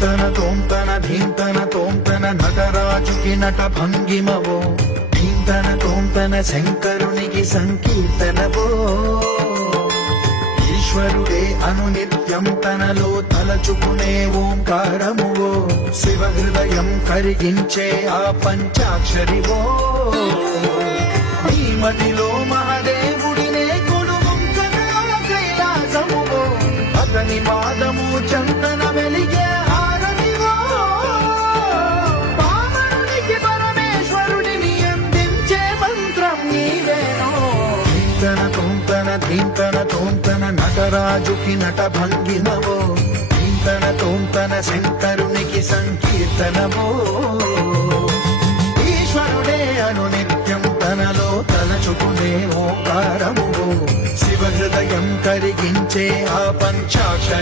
ధీంతన తోంతన ధీంతన తోంతన నటరాజుకి నట భంగిమవో ధీంతన తోంతన శంకరునికి సంకీర్తనవో ఈశ్వరుడే అనునిత్యం తనలో తలచుకునే ఓంకారమువో శివ హృదయం కరిగించే ఆ పంచాక్షరివో నీ మదిలో మహాదేవుడినే కొలువుంచగా కైలాసమువో అతని పాదము చందన వెలిగే హారనివో పావనునికి పరమేశ్వరుడిని అందించే మంత్రం నీవేనో ధీంతన తోంతన ధీంతన తోంతన నటరాజుకి నట భంగిమవో ధీంతన తోంతన శంకరునికి సంకీర్తనవో ఈశ్వరుడే అనునిత్యం తనలో తలచుకునే ఓంకారమువో శివ హృదయం కరిగించే ఆ పంచాక్షరి